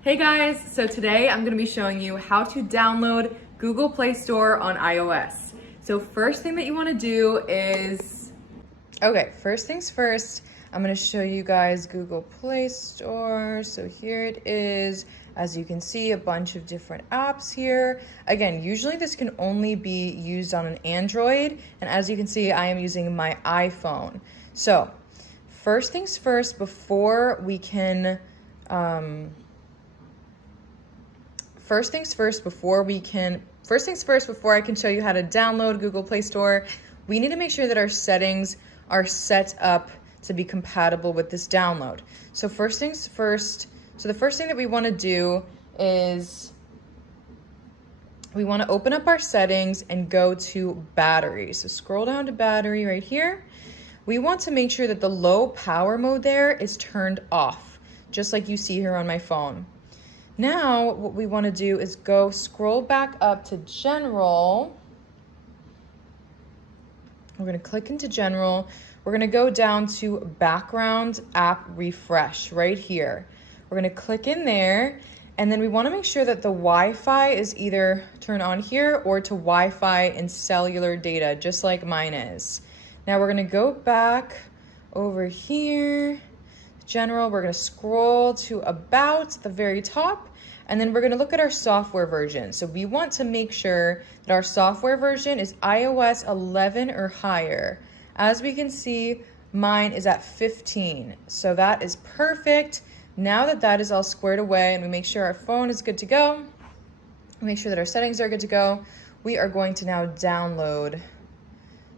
Hey guys, so today I'm going to be showing you how to download Google Play Store on iOS. So first thing that you want to do is, first things first, I'm going to show you guys Google Play Store. So here it is. As you can see, a bunch of different apps here. Again, usually this can only be used on an Android, and as you can see, I am using my iPhone. So first things first, before I can show you how to download Google Play Store, we need to make sure that our settings are set up to be compatible with this download. So first things first, the first thing that we want to do is we want to open up our settings and go to battery. So scroll down to battery right here. We want to make sure that the low power mode there is turned off, just like you see here on my phone. Now, what we want to do is scroll back up to General. We're going to click into General. We're going to go down to Background App Refresh right here. We're going to click in there, and then we want to make sure that the Wi-Fi is either turned on here or to Wi-Fi and cellular data, just like mine is. Now we're going to go back over here. General, we're going to scroll to about the very top, and then we're going to look at our software version. So we want to make sure that our software version is iOS 11 or higher. As we can see, mine is at 15, so that is perfect. Now that that is all squared away and we make sure our phone is good to go, make sure that our settings are good to go, we are going to now download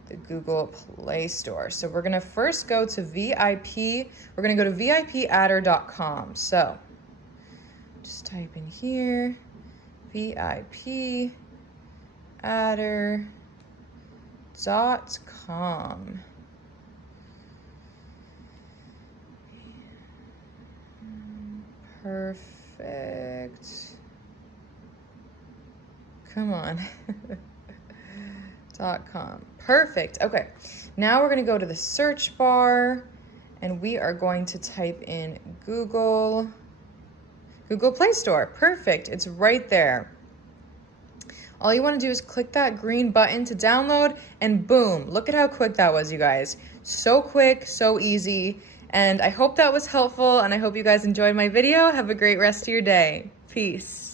the Google Play Store. So we're going to first go to VIP. We're going to go to VIPadder.com. So just type in here, VIPadder.com. Perfect. Come on. .com. Perfect. Okay. Now we're going to go to the search bar and we are going to type in Google Play Store. Perfect. It's right there. All you want to do is click that green button to download, and boom, look at how quick that was, you guys. So quick, so easy. And I hope that was helpful, and I hope you guys enjoyed my video. Have a great rest of your day. Peace.